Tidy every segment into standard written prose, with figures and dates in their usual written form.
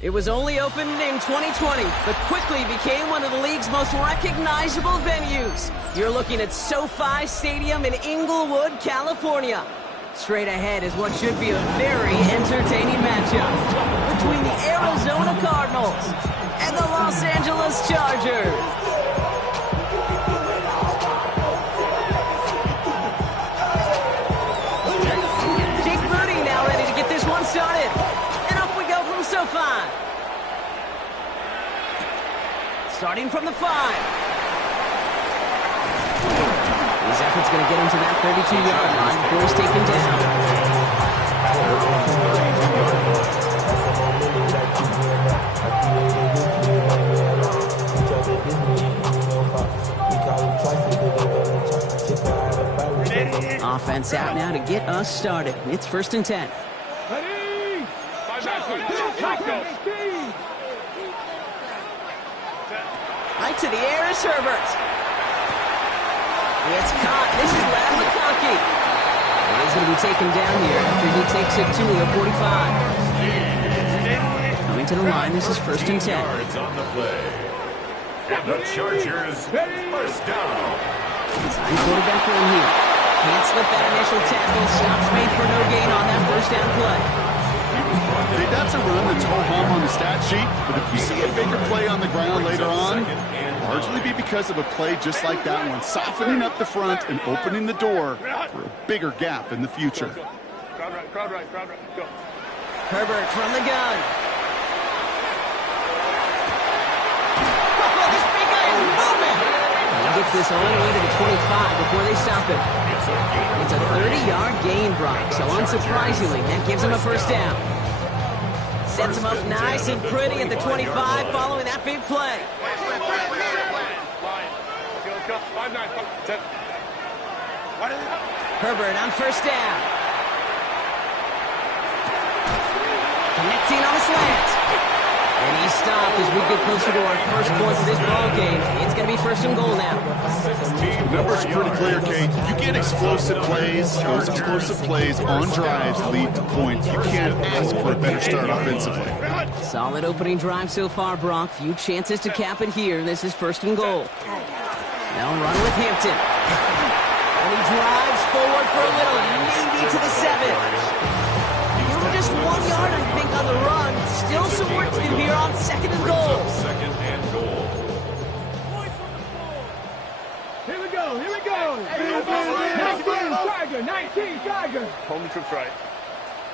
It was only opened in 2020, but quickly became one of the league's most recognizable venues. You're looking at SoFi Stadium in Inglewood, California. Straight ahead is what should be a very entertaining matchup between the Arizona Cardinals and the Los Angeles Chargers. Jake Moody now ready to get this one started. And off we go from SoFi. Starting from the 5. His effort's going to get him to that 32-yard line before he's taken down. Offense out now to get us started. It's 1st and 10. Right to the air is Herbert. It's caught. This is Lad McConkey. And he's going to be taken down here after he takes it to the 45. Coming to the line, this is 1st and 10. On the play. The Chargers first down. Inside quarterback run here. Can't slip that initial tackle. Stops made for no gain on that 1st down play. That's a run that's ho-hum on the stat sheet, but if you see a bigger play on the ground later on, largely be because of a play just like that one, softening up the front and opening the door for a bigger gap in the future. Crowd right, go. Herbert from the gun. Oh, this big guy is moving. He gets this all the way to the 25 before they stop him. It's a 30-yard gain, Brock, so unsurprisingly, that gives him a 1st down. Sets him up nice and pretty at the 25 following that big play. Herbert on 1st down. Connecting on a slant. And he stopped as we get closer to our first points of this ball game. It's going to be 1st and goal now. The numbers are pretty clear, Kate. You get explosive plays. Those explosive plays on drives lead to points. You can't ask for a better start offensively. Solid opening drive so far, Brock. Few chances to cap it here. This is 1st and goal. Now run with Hampton. And he drives forward for a little, maybe to the 7. Just 1 yard, I think, on the run. Still some work to do here on 2nd and goal. Here we go. 19 Tiger. Home troops right.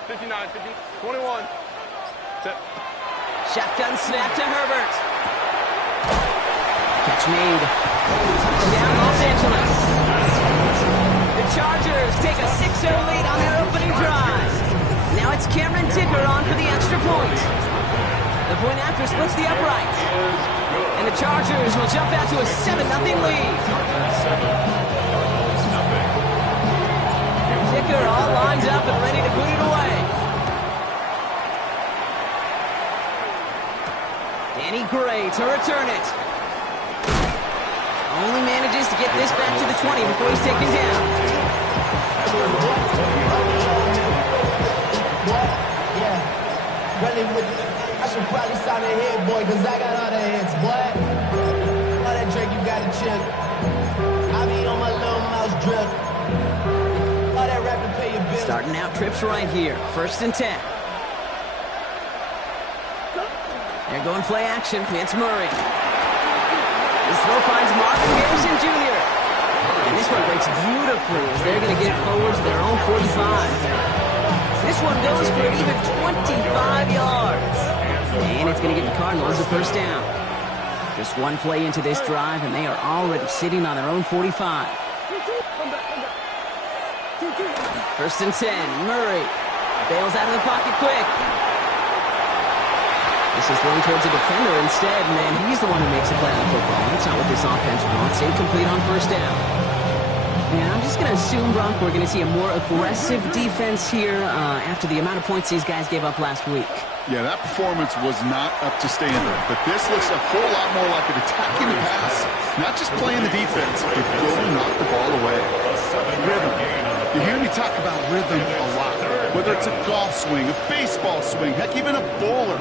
59, 50, 21. Set. Shotgun snap to Herbert. Catch made. Touchdown, Los Angeles. The Chargers take a 6-0 lead on their opening drive. Now it's Cameron Dicker on for the extra point. The point after splits the uprights. And the Chargers will jump out to a 7-0 lead. Dicker all lined up and ready to boot it away. Danny Gray to return it. Only manages to get this back to the 20 before he's taken down. I should probably sign a head, boy, because I got all the heads, boy. All that drink, you gotta chill. I be on my little mouse drip. All that rapping, pay your bills. Starting out trips right here. 1st and 10. They're going play action. It's Murray. This throw finds Marvin Harrison Jr. And this one breaks beautifully as they're going to get it forward to their own 45. This one goes for even 25 yards. And it's going to give the Cardinals a 1st down. Just one play into this drive, and they are already sitting on their own 45. 1st and 10. Murray bails out of the pocket quick. This is thrown towards a defender instead, and then he's the one who makes a play on football. That's not what this offense wants. Incomplete on 1st down. And I'm just going to assume, Brock, we're going to see a more aggressive defense here after the amount of points these guys gave up last week. Yeah, that performance was not up to standard, but this looks a whole lot more like an attacking the pass, not just playing the defense, but go and knock the ball away. Rhythm. You hear me talk about rhythm a lot, whether it's a golf swing, a baseball swing, heck, even a bowler.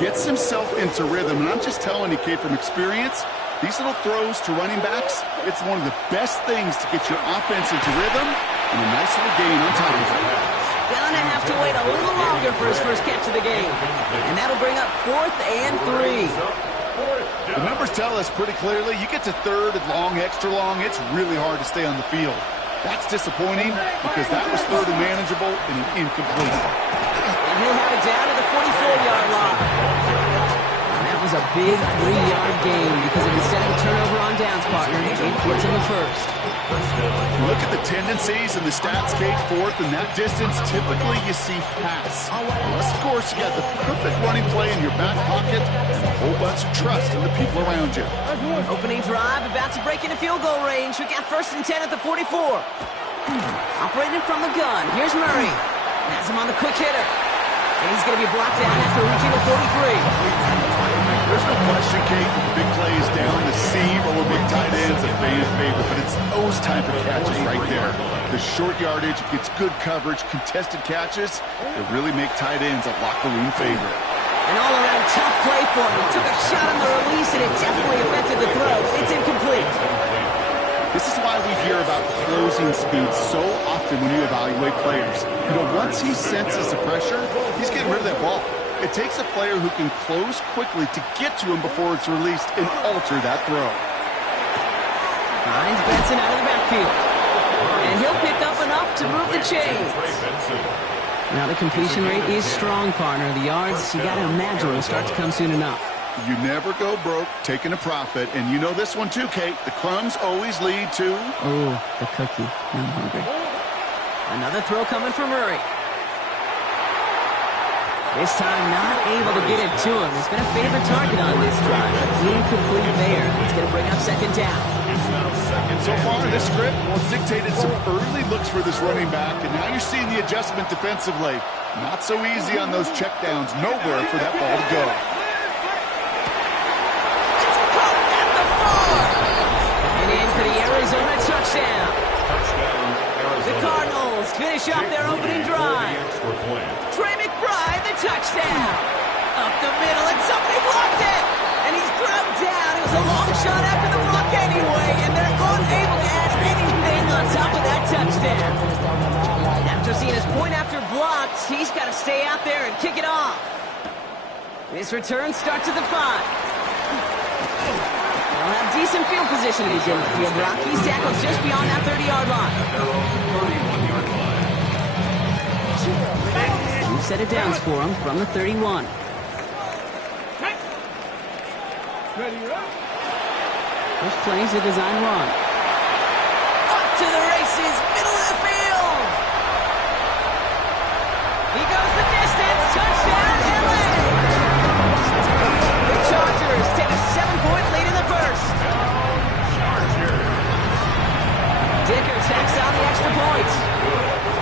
gets himself into rhythm. And I'm just telling you, Kate, from experience, these little throws to running backs, it's one of the best things to get your offense into rhythm and a nice little gain on top of it. Gonna have to wait a little longer for his first catch of the game. And that'll bring up 4th and 3. The numbers tell us pretty clearly, you get to 3rd and long, extra long, it's really hard to stay on the field. That's disappointing because that was 3rd and manageable and an incomplete. And he'll have it down to the 44-yard line. And that was a big 3-yard gain because of instead of a turnover on downs, partner, it puts him the first. Look at the tendencies and the stats, Kate, 4th, and that distance, typically you see pass. Unless, of course, you got the perfect running play in your back pocket and a whole bunch of trust in the people around you. Opening drive, about to break into field goal range. We got 1st and 10 at the 44. Operating from the gun, here's Murray. Has him on the quick hitter. And he's going to be blocked down after reaching the 43. There's no question, Kate, big plays down the seam over big tight ends a fan favorite, but it's those type of catches right there. The short yardage gets good coverage, contested catches that really make tight ends a locker room favorite. An all-around tough play for him. He took a shot on the release, and it definitely affected the throw. It's incomplete. This is why we hear about closing speed so often when you evaluate players. You know, once he senses the pressure, he's getting rid of that ball. It takes a player who can close quickly to get to him before it's released and alter that throw. Finds Benson out of the backfield. And he'll pick up enough to move the chains. Now the completion rate is strong, partner. The yards, you got to imagine, will start to come soon enough. You never go broke taking a profit. And you know this one too, Kate. The crumbs always lead to... Oh, the cookie. I'm hungry. Another throw coming from Murray. This time not able to get it to him. He's been a favorite target on this drive. Incomplete there. It's going to bring up 2nd down. So far, this script has dictated some early looks for this running back, and now you're seeing the adjustment defensively. Not so easy on those checkdowns. Nowhere for that ball to go. It's caught at the 4. And in for the Arizona touchdown. The Cardinals finish off their opening drive. Trey McBride, the touchdown. Up the middle, and somebody blocked it. And he's grabbed down. It was a long shot after the block anyway, and they're unable to add anything on top of that touchdown. After seeing his point after blocked, he's got to stay out there and kick it off. This return starts at the 5. They'll have decent field position to begin with. The Rockies tackled just beyond that 30-yard line. Two set of downs for him from the 31. First plays a design run. Up to the races, middle of the field. He goes the distance, touchdown, LA. The Chargers take a 7-point lead in the first. Dicker tacks on the extra point.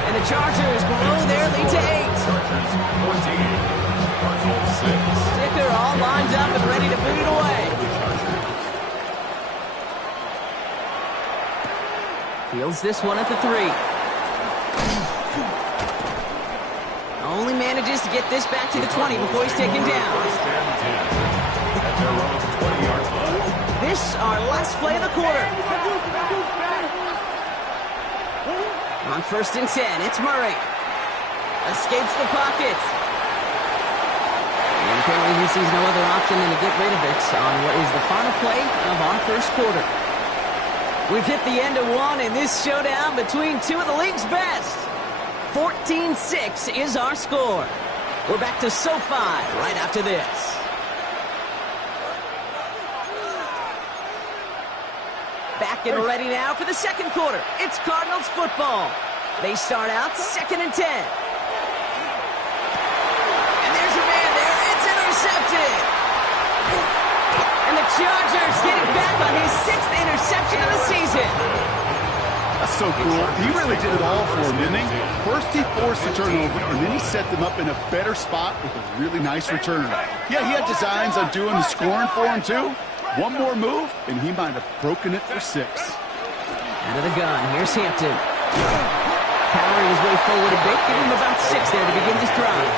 And the Chargers below their lead to 8. Dicker all lined up and ready to boot it away. Fields this one at the 3. Only manages to get this back to the 20 before he's taken down. This our last play of the quarter. On 1st and 10, it's Murray. Escapes the pocket. And apparently he sees no other option than to get rid of it on what is the final play of our first quarter. We've hit the end of one in this showdown between two of the league's best. 14-6 is our score. We're back to SoFi right after this. Back and ready now for the second quarter. It's Cardinals football. They start out 2nd and 10. And there's a man there. It's intercepted. And the Chargers getting back on his 6th interception of the season. That's so cool. He really did it all for him, didn't he? First he forced the turnover, and then he set them up in a better spot with a really nice return. Yeah, he had designs on doing the scoring for him, too. One more move, and he might have broken it for 6. Out of the gun, here's Hampton. Powering his way forward a bit, giving him about 6 there to begin this drive.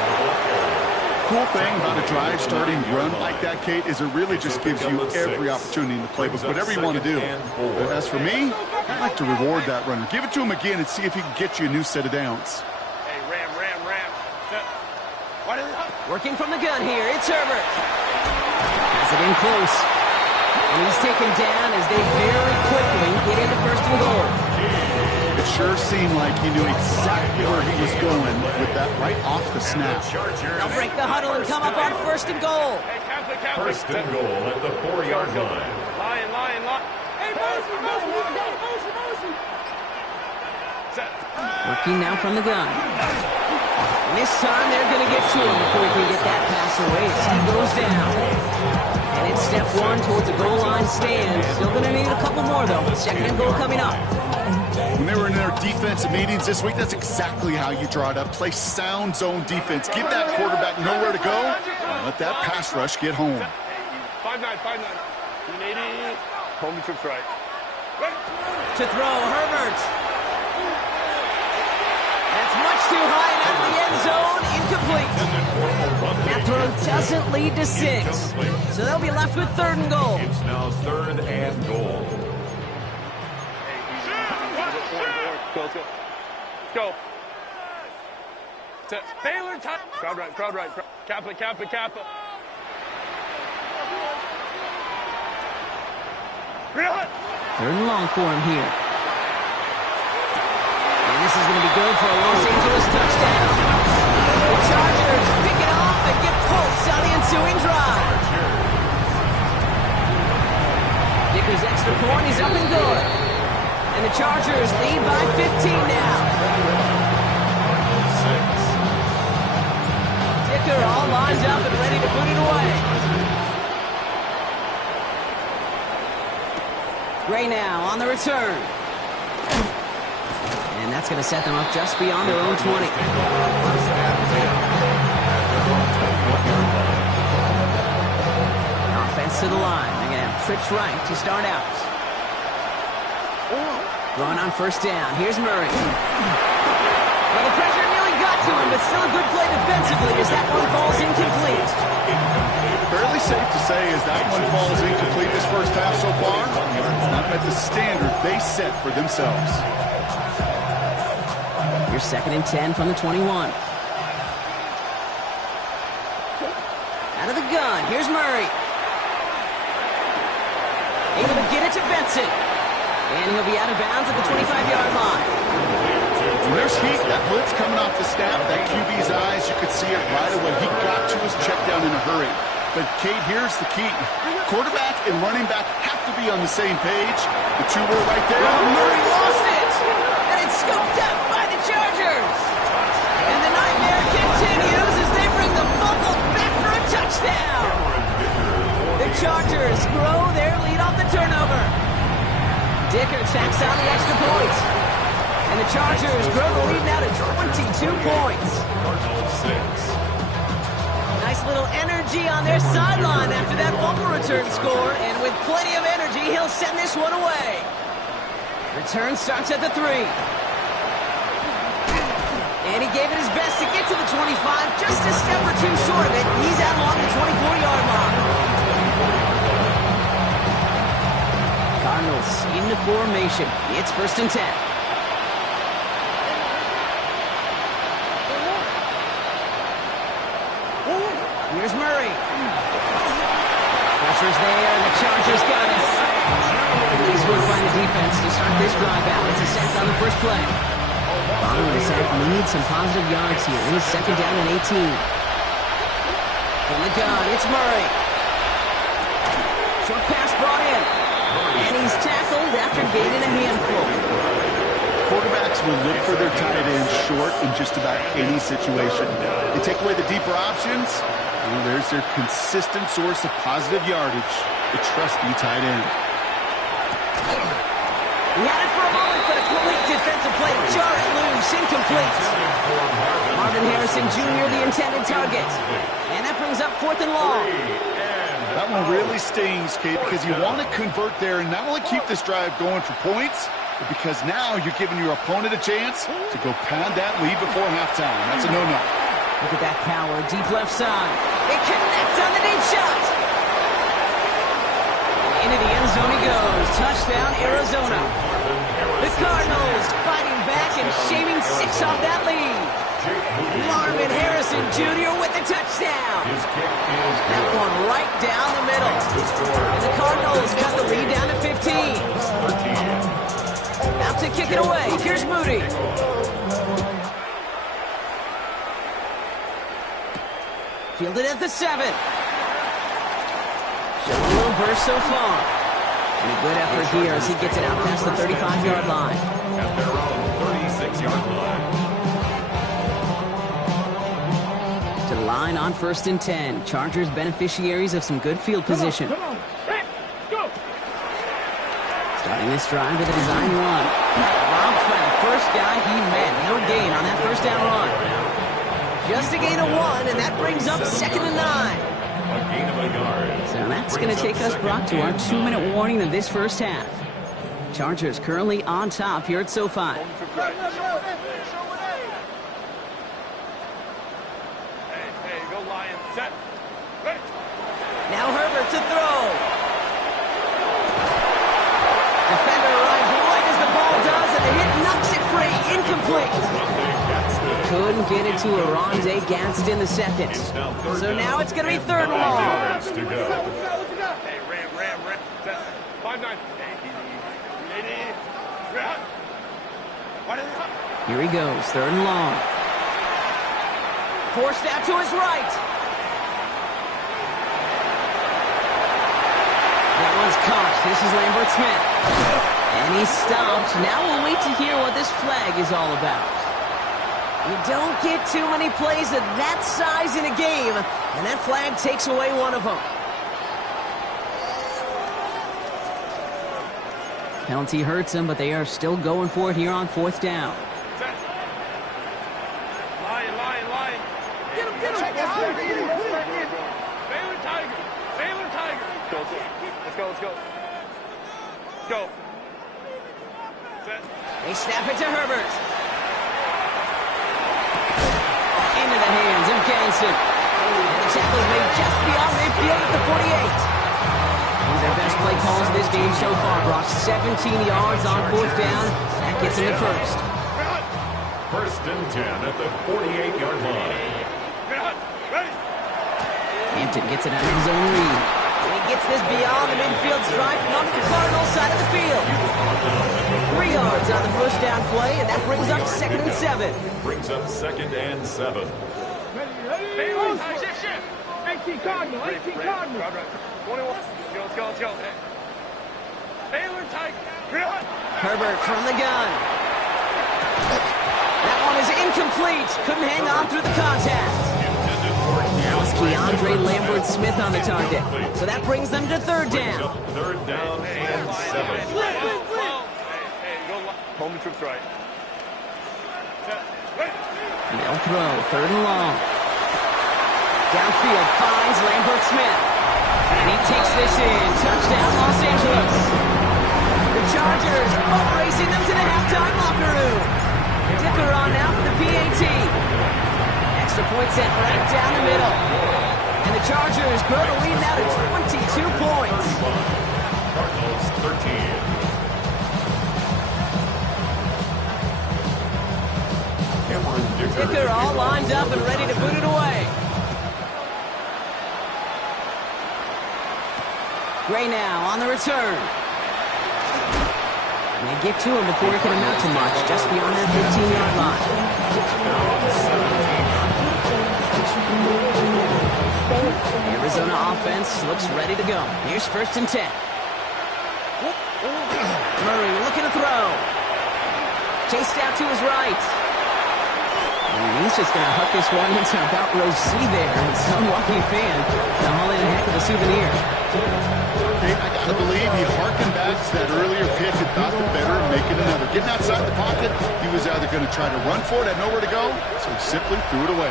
cool thing about a drive starting run like that, Kate, is it really just gives you every opportunity in the playbook, whatever you want to do. But as for me, I'd like to reward that runner. Give it to him again and see if he can get you a new set of downs. Hey, ram. Working from the gun here, it's Herbert. Has it in close. And he's taken down as they very quickly get into first and goal. It sure seemed like he knew exactly where he was going with that right off the snap. They'll break the huddle and come up on first and goal. Hey, Catholic. First and goal at the 4-yard line. Lion. Hey, motion. Set. Working now from the gun. And this time they're going to get to him before he can get that pass away. As he goes down. And it's step one towards a goal line stand. Still going to need a couple more, though. Second and goal coming up. When they were in their defensive meetings this week, that's exactly how you draw it up. Play sound zone defense. Give that quarterback nowhere to go. And let that pass rush get home. 5-9. 180. Home trips right. To throw, Herbert. That's much too high and out of the end zone. Incomplete. That throw doesn't lead to 6. So they'll be left with third and goal. It's now third and goal. Let's go. Baylor time. Crowd right. Kappa. Third and long for him here. And this is going to be good for a Los Angeles touchdown. The Chargers pick it off and get pulse on the ensuing drive. Dicker's extra point is up and good. And the Chargers lead by 15 now. Dicker all lined up and ready to put it away. Gray now on the return. And that's going to set them up just beyond their own 20. Offense to the line. They're going to have trips right to start out. Going on first down. Here's Murray. Well, the pressure nearly got to him, but still a good play defensively as that one falls incomplete. Fairly safe to say as that one falls incomplete this first half so far. It's not met the standard they set for themselves. Here's second and 10 from the 21. Out of the gun. Here's Murray. Able to get it to Benson. And he'll be out of bounds at the 25-yard line. When there's heat, that blitz coming off the snap, that QB's eyes, you could see it right away. He got to his check down in a hurry. But, Kate, here's the key. Quarterback and running back have to be on the same page. The two were right there. Oh, Murray lost it. And it's scooped up by the Chargers. And the nightmare continues as they bring the fumble back for a touchdown. The Chargers grow their lead off the turnover. Dicker tacks on the extra point. And the Chargers grow the lead now to 22 points. Nice little energy on their sideline after that fumble return score. And with plenty of energy, he'll send this one away. Return starts at the 3. And he gave it his best to get to the 25. Just a step or two short of it. He's out along the 24-yard line. Cardinals into formation. It's first and 10. Here's Murray. Pressure's there, and the Chargers got it. Nice work by the defense to start this drive out. It's a sack on the first play. Following the sack, needs some positive yards here. It is second down and 18. From the gun, it's Murray. Short pass brought in. And he's tackled after gaining a handful. Quarterbacks will look for their tight end short in just about any situation. They take away the deeper options. Well, there's their consistent source of positive yardage, the trusty tight end. He had it for a moment, but a quick defensive play. Jar it loose, incomplete. Marvin Harrison Jr., the intended target. And that brings up fourth and long. That one really stings, Kate, because you want to convert there and not only keep this drive going for points, but because now you're giving your opponent a chance to go pound that lead before halftime. That's a no-no. Look at that power, deep left side. It connects on the deep shot. And into the end zone he goes. Touchdown, Arizona. The Cardinals fighting back and shaving 6 off that lead. Marvin Harrison Jr. with the touchdown. That one right down the middle. And the Cardinals cut the lead down to 15. Out to kick it away. Here's Moody. Fielded at the 7. Showing a little burst so far. And a good effort here as he gets it out past the 35-yard line. At their own 36-yard line. To the line on 1st and 10. Chargers beneficiaries of some good field position. Come on. Go. Starting this drive with a design run. Rob Fred, first guy he met. No gain on that first down run. Just a gain of 1, and that brings up 2nd and 9. A gain of a yard. So that's going to take us, Brock, to our 2-minute warning of this first half. Chargers currently on top here at SoFi. Hey, go Lions. Set. Ready. Now Herbert to throw. Defender arrives right as the ball does, and the hit knocks it free. Incomplete. Couldn't get it to Arondé Gadsden the second. So now it's going to be 3rd and long. Hey, ram. Set. 5-9. Here he goes, 3rd and long. Forced out to his right. That one's caught. This is Lambert Smith. And he's stopped. Now we'll wait to hear what this flag is all about. You don't get too many plays of that size in a game, and that flag takes away one of them. Penalty hurts them, but they are still going for it here on 4th down. Set. Lion. Get him. Baylor Tiger. Let's go. Set. They snap it to Herbert. Into the hands of Ganson. And the tackle is made just beyond midfield at the 48. One of their best play calls of this game so far, Brock. 17 yards on 4th down. That gets him to 1st. 1st and 10 at the 48-yard line. Ready. Hampton gets it out of his own read. And he gets this beyond the midfield stripe and onto the Cardinals side of the field. 3 yards on the first down play, and that brings up 2nd and 7. Brings up 2nd and 7. Baylor Tiger. 18 Cardinal. 21. Let's go. Baylor Tiger. Herbert from the gun. That one is incomplete. Couldn't hang on through the contact. Now it's Keandre Lambert Smith on the target. So that brings them to 3rd down. 3rd down and 7. Hey, go. Home the troops right. They'll throw, 3rd and long. Downfield finds Lambert Smith. And he takes this in. Touchdown, Los Angeles. The Chargers boat racing them to the halftime locker room. Dicker on now for the PAT. Extra point set right down the middle. And the Chargers grow the lead now to 22 points. Cardinals 13. Dicker all lined up and ready to boot it away. Gray now on the return. And they get to him before he can amount to much, just beyond that 15-yard line. Arizona offense looks ready to go. Here's 1st and 10. Murray looking to throw. Chased out to his right. And he's just going to hook this one into about row C there. And some lucky fan to haul in a heck of a souvenir. I got to believe he harkened back to that earlier pitch and thought the better of making another. Getting outside the pocket, he was either going to try to run for it, had nowhere to go, so he simply threw it away.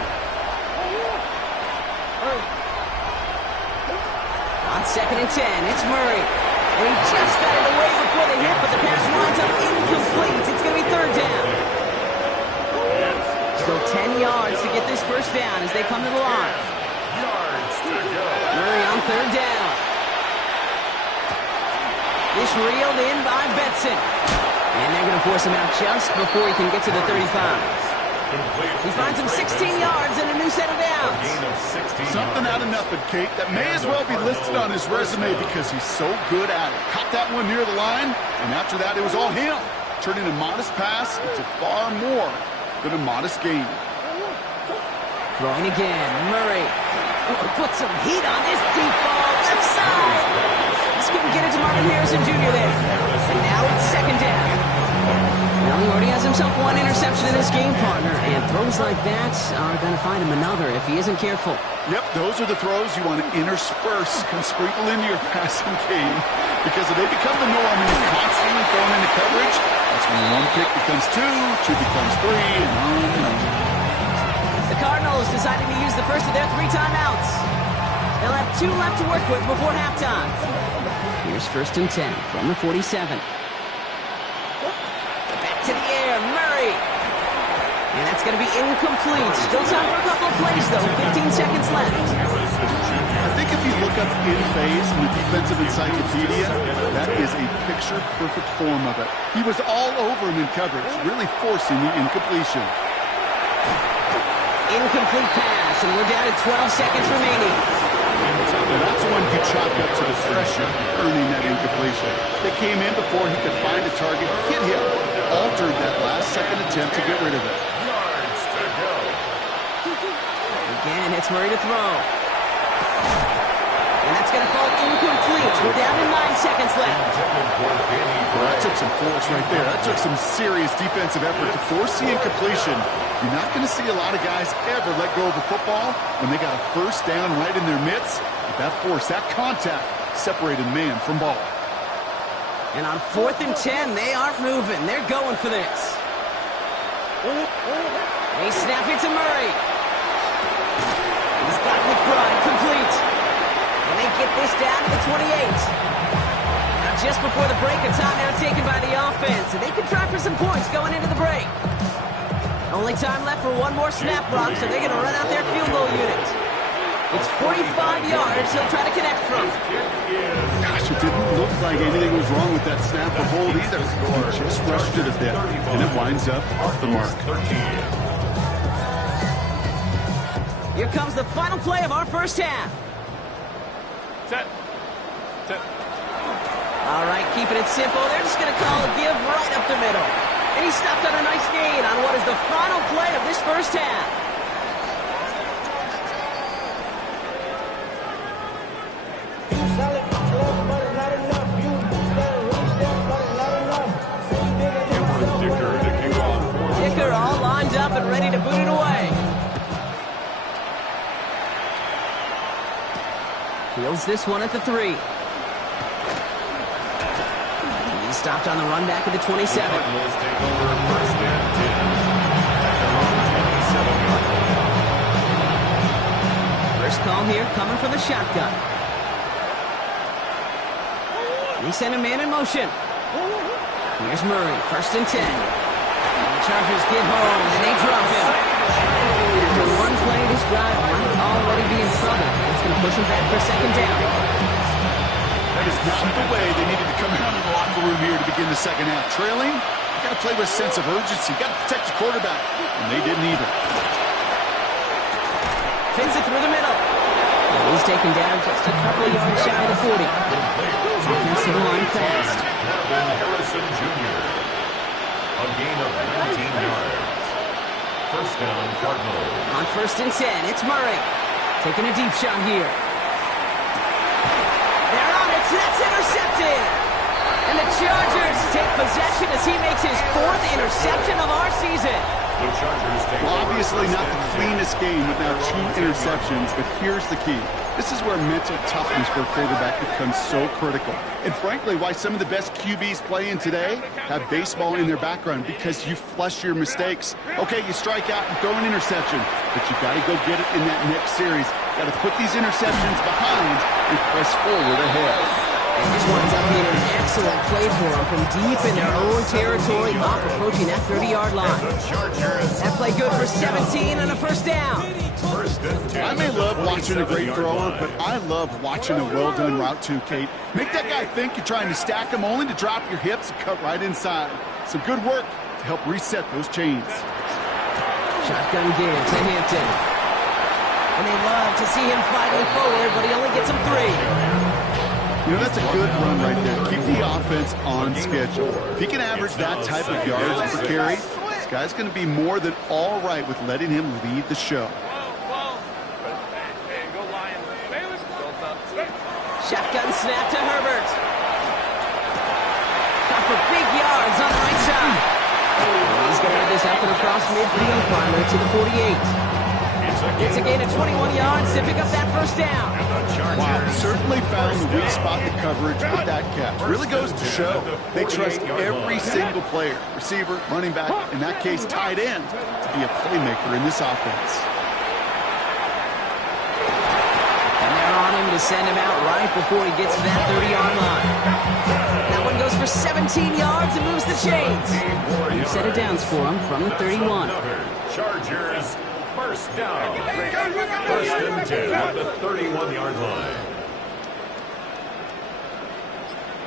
On 2nd and 10, it's Murray. And he just got it away before the hit, but the pass winds up incomplete. It's going to be 3rd down. Still 10 yards to get this first down as they come to the line. Yards to go. Murray on third down. This reeled in by Benson. And they're going to force him out just before he can get to the 35. He finds him 16 yards and a new set of downs. Something out of nothing, Kate. That may as well be listed on his resume because he's so good at it. Caught that one near the line, and after that, it was all him. Turning a modest pass into far more than a modest gain. Throwing again, Murray. Put some heat on this deep ball, left side. Just couldn't get it to Marvin Harrison Jr. there. And now it's second down. Well, he already has himself one interception in his game, partner, and throws like that are going to find him another if he isn't careful. Yep, those are the throws you want to intersperse and sprinkle into your passing game, because if they become the norm and you're constantly thrown into coverage, that's when one pick becomes two becomes three, and on and on. The Cardinals deciding to use the first of their 3 timeouts. They'll have 2 left to work with before halftime. Here's 1st and 10 from the 47. To the air, Murray. And that's going to be incomplete. Still time for a couple of plays, though. 15 seconds left. I think if you look up in phase in the defensive encyclopedia, that is a picture-perfect form of it. He was all over him in coverage, really forcing the incompletion. Incomplete pass, and we're down to 12 seconds remaining. Now that's one you chalk up to the pressure, earning that incompletion. They came in before he could find a target, hit him, altered that last-second attempt to get rid of it. Yards to go. Again, it's Murray to throw. And that's going to fall incomplete. We're down to 9 seconds left. Well, that took some force right there. That took some serious defensive effort to force the incompletion. You're not going to see a lot of guys ever let go of the football when they got a first down right in their midst. But that force, that contact, separated man from ball. And on 4th and 10, they aren't moving. They're going for this. They snap it to Murray. He's got McBride complete. And they get this down to the 28. Now just before the break, a timeout taken by the offense. And they can try for some points going into the break. Only time left for one more snap block, so they're going to run out their field goal unit. It's 45 yards he'll try to connect from. Gosh, it didn't look like anything was wrong with that snap or hold either. He just rushed it a bit, and it winds up off the mark. Here comes the final play of our first half. Set. All right, keeping it simple. They're just going to call a give right up the middle. And he stopped on a nice gain on what is the final play of this first half. Dicker all lined up and ready to boot it away. Fields this one at the 3. He stopped on the run back at the 27. First call here coming from the shotgun. They send a man in motion. Here's Murray, 1st and 10. And the Chargers get home, and they drop him. After one play, this drive might already be in trouble. It's going to push him back for 2nd down. That is not the way they needed to come out of the locker room here to begin the second half. Trailing, you got to play with a sense of urgency. You got to protect the quarterback, and they didn't either. Fins it through the middle. And he's taken down just a couple of yards shy of the 40. Offensive line fast. Marvin Harrison Jr. A gain of 19 yards. First down, Cardinals. On 1st and 10, it's Murray. Taking a deep shot here. They're on it, that's intercepted. And the Chargers take possession as he makes his 4th interception of our season. The Chargers take Well, obviously not the cleanest game with now 2 interceptions, but here's the key. This is where mental toughness for a quarterback becomes so critical. And frankly, why some of the best QBs playing today have baseball in their background, because you flush your mistakes. Okay, you strike out and throw an interception, but you got to go get it in that next series. Got to put these interceptions behind and press forward ahead. And this winds up being an excellent play for them from deep in their own territory, up approaching that 30-yard line. That play good for for 17 and a first down. First and 10. I may love watching a great thrower, but I love watching a well-done route too, Kate. Make that guy think you're trying to stack him only to drop your hips and cut right inside. Some good work to help reset those chains. Shotgun give to Hampton. And they love to see him fighting forward, but he only gets him 3. You know, that's a good run right there. Keep the offense on schedule. If he can average that type of yards per carry, this guy's going to be more than all right with letting him lead the show. Shotgun snap to Herbert. Got for big yards on the right side. And he's going to head this up and across midfield, climber to the 48. It's a gain of 21 yards to pick up that first down. Wow, certainly found the weak spot in the coverage with that catch. Really goes to show they trust every single player, receiver, running back, in that case tight end, to be a playmaker in this offense. And they're on him to send him out right before he gets to that 30-yard line. That one goes for 17 yards and moves the chains. New set of downs for him from the 31. Chargers. First down. First and 10 at the 31-yard line.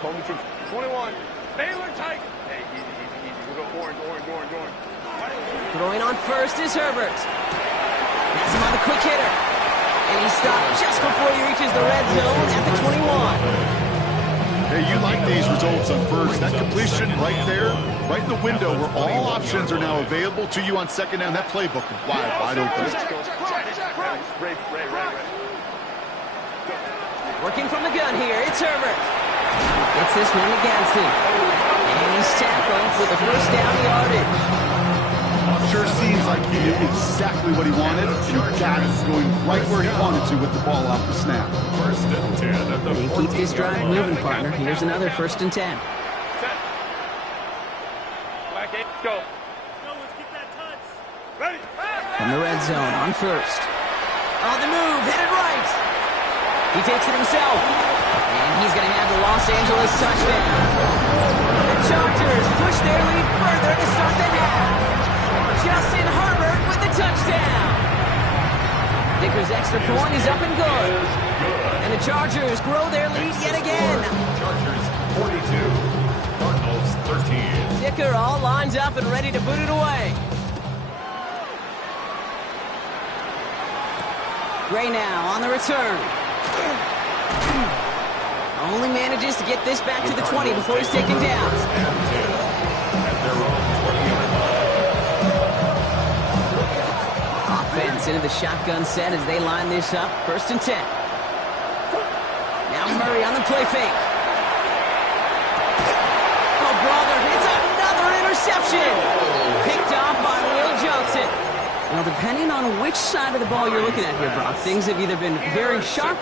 21. Baylor tight. Hey, easy. We'll go orange. Throwing on first is Herbert. Has him on the quick hitter. And he stopped just before he reaches the red zone at the 21. Hey, you like these results on first. That completion right there, right in the window where all options are now available to you on second down. That playbook is wide open. Working from the gun here, it's Herbert. Gets this one against him. And he's tackled with the first down yardage. Sure seems like he knew exactly what he wanted, and he got it going right where he wanted to with the ball off the snap. First and 10 at the 14-yard line. Keep this drive moving, partner. Here's another first and 10. Go. Let's get that touch. Ready. From the red zone on first. On the move, headed right. He takes it himself. And he's going to have the Los Angeles touchdown. The Chargers push their lead further to start the half. Justin Herbert with the touchdown. Dicker's extra point is up and good. And the Chargers grow their lead yet again. Chargers 42, Cardinals 13. Dicker all lined up and ready to boot it away. Gray now on the return. Only manages to get this back to the 20 before he's taken down. At their own 20-yard line. Offense into the shotgun set as they line this up. First and 10. Now Murray on the play fake. Oh, brother, it's another interception. Picked off by Will Johnson. Well, depending on which side of the ball you're looking at here, Brock, things have either been very sharp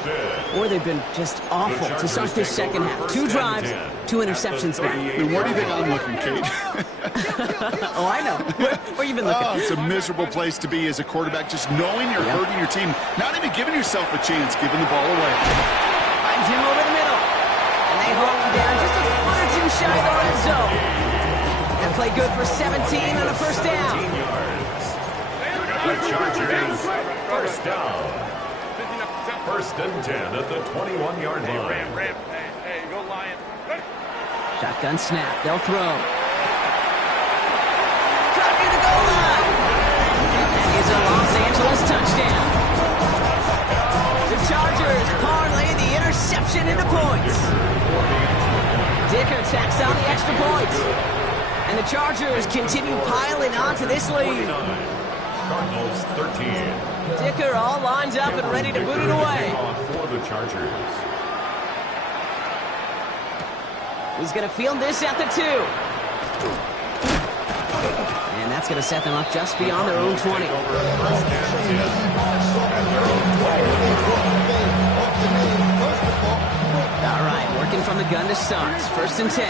or they've been just awful to start this second half. 2 drives, 2 interceptions now. And where do you think I'm looking, Kate? Oh, I know. Where you been looking? Oh, it's a miserable place to be as a quarterback, just knowing you're hurting your team, not even giving yourself a chance, giving the ball away. Finds him over the middle. And they hold him down just a foot or two shy of the red zone. And play good for 17 on a first down. The Chargers, first down. First and 10 at the 21-yard line. Hey, go Lions. Shotgun snap. They'll throw. Cut near the goal line. That is a Los Angeles touchdown. The Chargers parlay the interception into points. Dicker tacks on the extra point. And the Chargers continue piling onto this lead. Cardinals 13. Dicker all lined up and ready to boot it away. For the Chargers. He's going to field this at the 2. And that's going to set them up just beyond their own 20. All right, working from the gun to start. First and 10.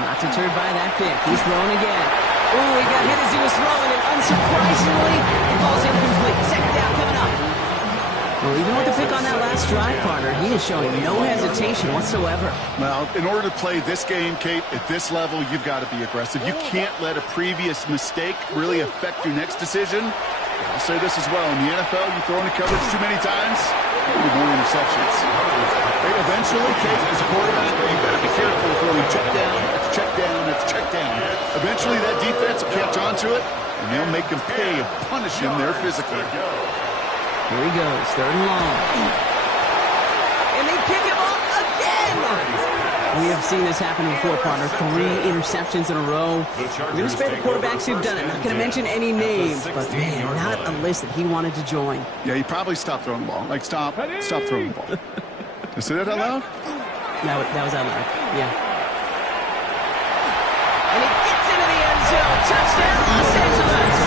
Not deterred by that pick. He's throwing again. Ooh, he got hit as he was throwing, and unsurprisingly, it falls incomplete. Second down coming up. Well, even with the pick on that last drive, partner, he is showing no hesitation whatsoever. Well, in order to play this game, Kate, at this level, you've got to be aggressive. You can't let a previous mistake really affect your next decision. I'll say this as well. In the NFL, you throw into coverage too many times, you more interceptions. Eventually, Kate, as a quarterback, you better be careful throwing check down, that's check down, that's check down. Eventually, that defense will catch on to it, and they'll make them pay and punish him there physically. Here he goes, 3rd and long. And they pick him up again! We have seen this happen before, partner. 3 interceptions in a row. We're going to spare the quarterbacks who've done it. Not going to mention any names, but man, not a list that he wanted to join. Yeah, he probably stopped throwing the ball. Like, stop throwing the ball. Did I say that out loud? That was out loud, yeah. And he gets into the end zone. Touchdown, Los Angeles!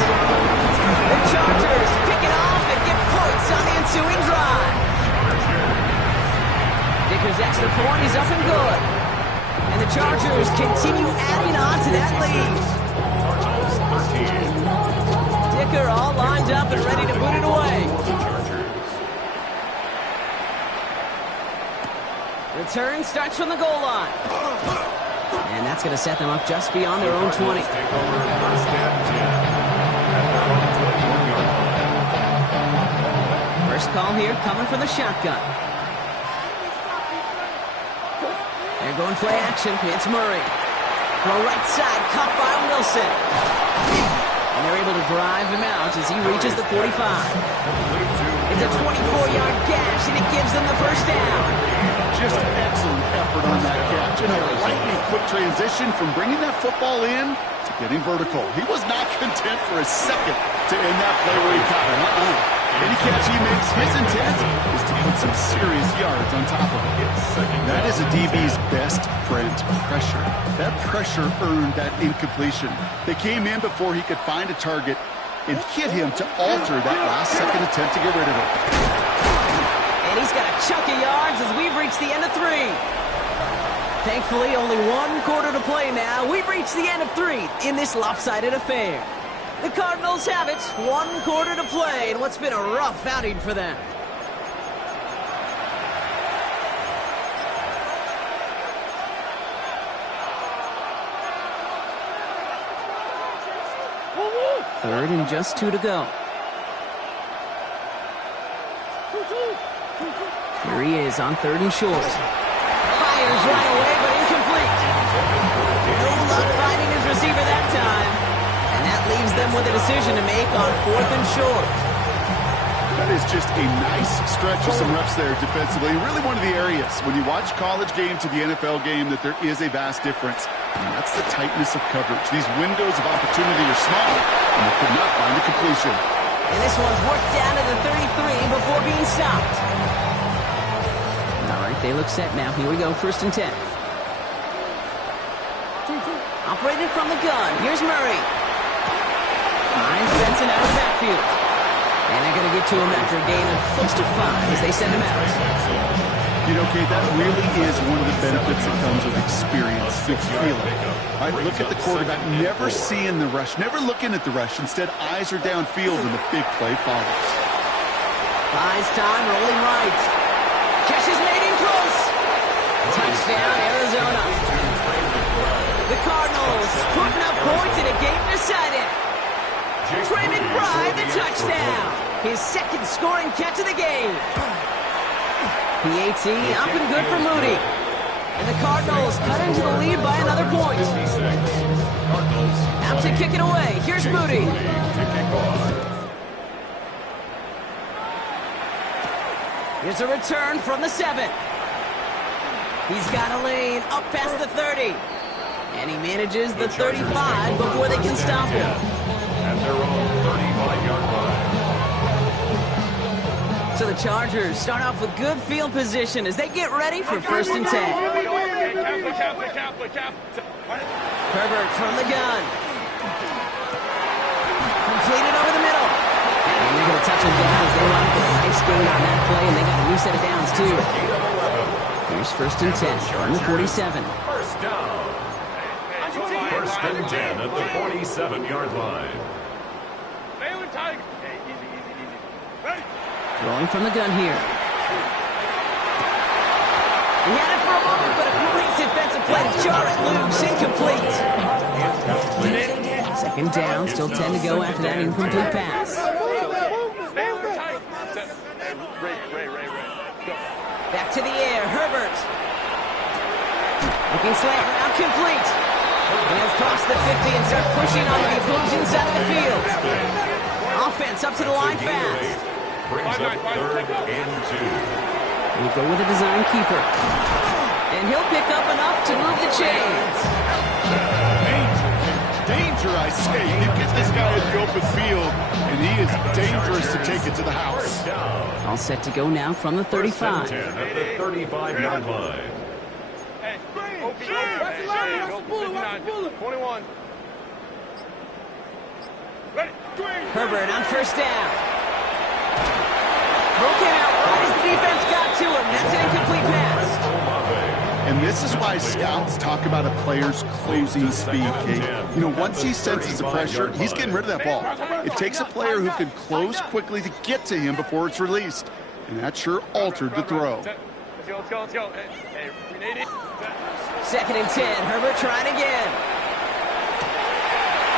The Chargers pick it off and get points on the ensuing drive. Dicker's extra point is up and good. And the Chargers continue adding on to that lead. Dicker all lined up and ready to put it away. Return starts from the goal line. And that's going to set them up just beyond their own 20. First call here coming from the shotgun. They're going play action. It's Murray. Throw right side, caught by Wilson. And they're able to drive him out as he reaches the 45. It's a 24-yard gash, and it gives them the first down. Just excellent effort on that catch. And a lightning quick transition from bringing that football in to getting vertical. He was not content for a second to end that play where he caught it. Any catch he makes, his intent is to put some serious yards on top of it. That is a DB's best friend, pressure. That pressure earned that incompletion. They came in before he could find a target and hit him to alter that last-second attempt to get rid of it. And he's got a chunk of yards as we've reached the end of 3. Thankfully, only 1 quarter to play now. We've reached the end of 3 in this lopsided affair. The Cardinals have it, 1 quarter to play in what's been a rough outing for them. Third and just 2 to go. Here he is on 3rd and short. Fires right away, but incomplete. No luck finding his receiver that time. And that leaves them with a decision to make on 4th and short. That is just a nice stretch of some reps there defensively. Really one of the areas when you watch college game to the NFL game that there is a vast difference. And that's the tightness of coverage. These windows of opportunity are small, and they could not find a completion. And this one's worked down to the 33 before being stopped. All right, they look set now. Here we go, 1st and 10. Operated from the gun. Here's Murray. Finds Benson out of the backfield. And they're going to get to him after a gain of close to 5 as they send him out. You know, Kate, that really is one of the benefits that comes with experience. You feel it. Right? Look at the quarterback, never seeing the rush, never looking at the rush. Instead, eyes are downfield and the big play follows. Buys time, rolling right. Catch is made in close. Touchdown, Arizona. The Cardinals putting up points in a game decided. Trey McBride, the touchdown. His 2nd scoring catch of the game. PAT up and good for Moody. And the Cardinals cut into the lead by another point. Out to kick it away. Here's Moody. Here's a return from the 7. He's got a lane up past the 30. And he manages the 35 before they can stop him. At their own 35-yard line. So the Chargers start off with good field position as they get ready for 1st and 10. Herbert from the gun. Completed over the middle. And they're going to touch him down as they line up a nice gain on that play, and they got a new set of downs, too. Here's 1st and 10 from the 47. First down. 1st and 10 at the 47-yard line. Throwing from the gun here. He had it for a moment, but a great defensive play to jar it loose. Incomplete. Second down, still 10 to go after that incomplete pass. Back to the air, Herbert. Looking slant route, complete. He'll cross the 50 and start pushing onto the opposing side of the field. Offense up to the line fast. Brings up 3rd and 2. He'll go with a design keeper. And he'll pick up enough to move the chains. Danger, I say. You get this guy in the open field, and he is dangerous to take it to the house. All set to go now from the 35. 10 at the 35-yard line. Hey, 21. Ready. Herbert on first down. Broken out right as the defense got to him. That's an incomplete pass. And this is why scouts talk about a player's closing speed, Kate. You know, once he senses the pressure, he's getting rid of that ball. It takes a player who can close quickly to get to him before it's released. And that sure altered the throw. Let's go. Hey, we need it. 2nd and 10. Herbert trying again.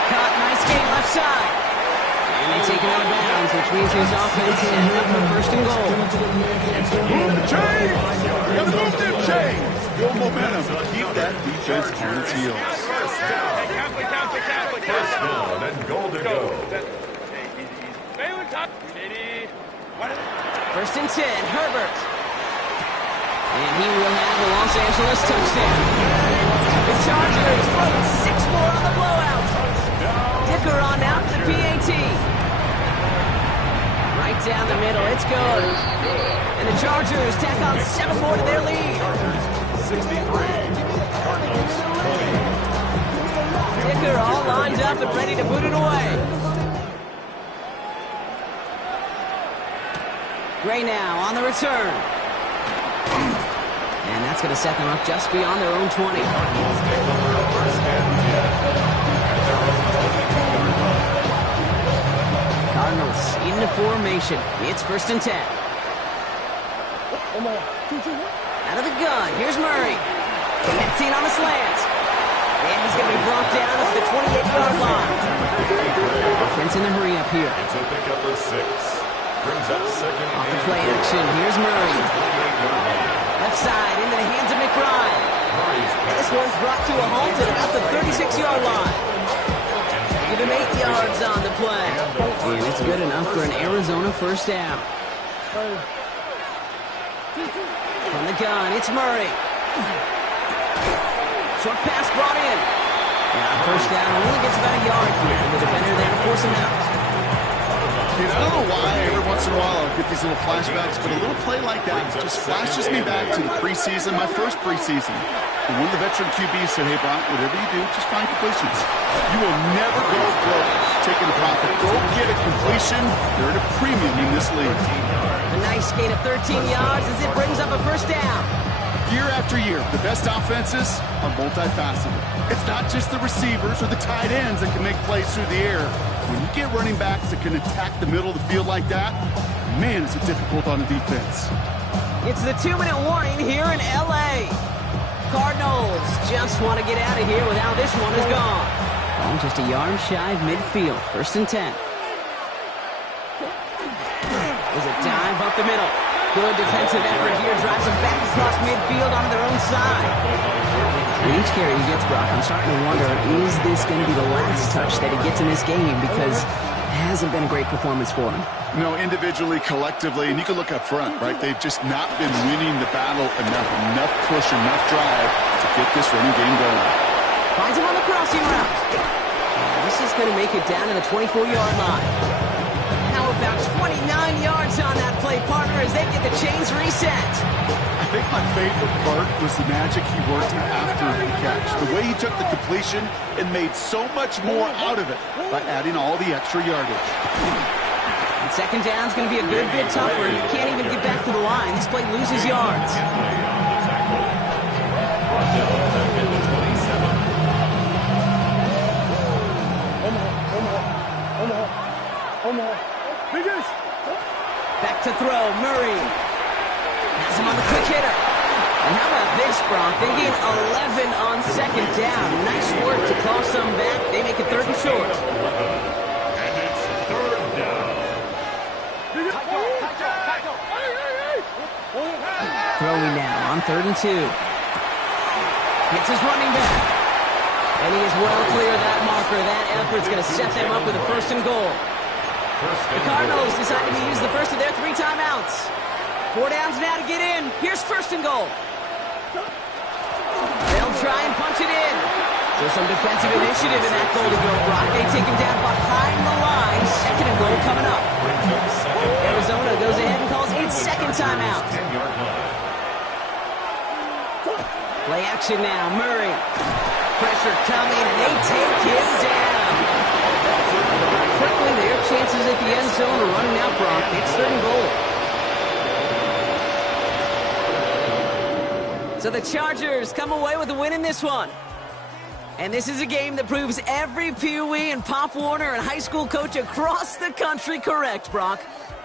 Caught, nice game left side. And they take him out of bounds, which means his offense is ending up for 1st and goal. Move the chains! Gotta move them chains! Build momentum. Keep that defense on its heels. First down and goal to go. First and 10, Herbert. And he will have a Los Angeles touchdown. The Chargers throwing 6 more on the blowout. Dicker on now for the PAT. Right down the middle, it's good. And the Chargers tack on 7 more to their lead. 63. Cardinals 20. Dicker all lined up and ready to boot it away. Gray now on the return. And that's going to set them up just beyond their own 20. Cardinals take over first and 10 at their own 22-yard line. Cardinals into formation. It's 1st and 10. Out of the gun, here's Murray. Connecting on the slant. And he's going to be brought down at the 28-yard line. Offense in the hurry up here. It's a pickup of 6. Brings up 2nd Off the and play action, here's Murray. 28-yard line. Left side into the hands of McBride. Murray's This one's brought to a halt at about the 36-yard line. Give him 8 yards on the play. And it's good enough for an Arizona first down. From the gun, it's Murray. Short pass brought in. And on first down, only gets about a yard here. And the defender there to force him out. Dude, I don't know why every once in a while I'll get these little flashbacks, but a little play like that just flashes me back to the preseason, my first preseason. And one of the veteran QBs said, hey, Brock, whatever you do, just find completions. You will never go broke taking a profit. Go get a completion. You're at a premium in this league. A nice gain of 13 yards as it brings up a first down. Year after year, the best offenses are multifaceted. It's not just the receivers or the tight ends that can make plays through the air. When you get running backs that can attack the middle of the field like that, man, is it difficult on the defense. It's the 2-minute warning here in L.A. Cardinals just want to get out of here with how this one is gone. Oh, just a yard shy of midfield. 1st and 10. There's a dive up the middle. Good defensive effort here. Drives them back across midfield onto their own side. With each carry he gets, Brock, I'm starting to wonder, is this going to be the last touch that he gets in this game? Because it hasn't been a great performance for him. No, individually, collectively, and you can look up front, right? They've just not been winning the battle enough push, enough drive to get this running game going. Finds him on the crossing route. This is going to make it down to the 24-yard line. How about 29 yards on that play, partner, as they get the chains reset. I think my favorite part was the magic he worked after the catch. The way he took the completion and made so much more out of it by adding all the extra yardage. And second down's going to be a good bit tougher. You can't even get back to the line. This play loses yards. Back to throw, Murray. Has him on the quick hitter. And how about this, Bronk? They gain 11 on second down. Nice work to claw some back. They make it 3rd and short. And it's 3rd down. Throwing now on 3rd and 2. Gets his running back. And he is well clear of that marker. That effort's going to set them up with a 1st and goal. The Cardinals decide to use the first of their 3 timeouts. 4 downs now to get in. Here's 1st and goal. They'll try and punch it in. So some defensive initiative in that goal to go, Brock. They take him down behind the line. 2nd and goal coming up. Arizona goes ahead and calls its 2nd timeout. 10-yard line. Play action now. Murray. Pressure coming, and they take him down. Quickly, their chances at the end zone are running out, Brock. It's 3rd and goal. So the Chargers come away with a win in this one. And this is a game that proves every Pee Wee and Pop Warner and high school coach across the country correct, Brock.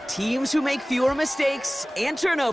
Teams who make fewer mistakes and turnovers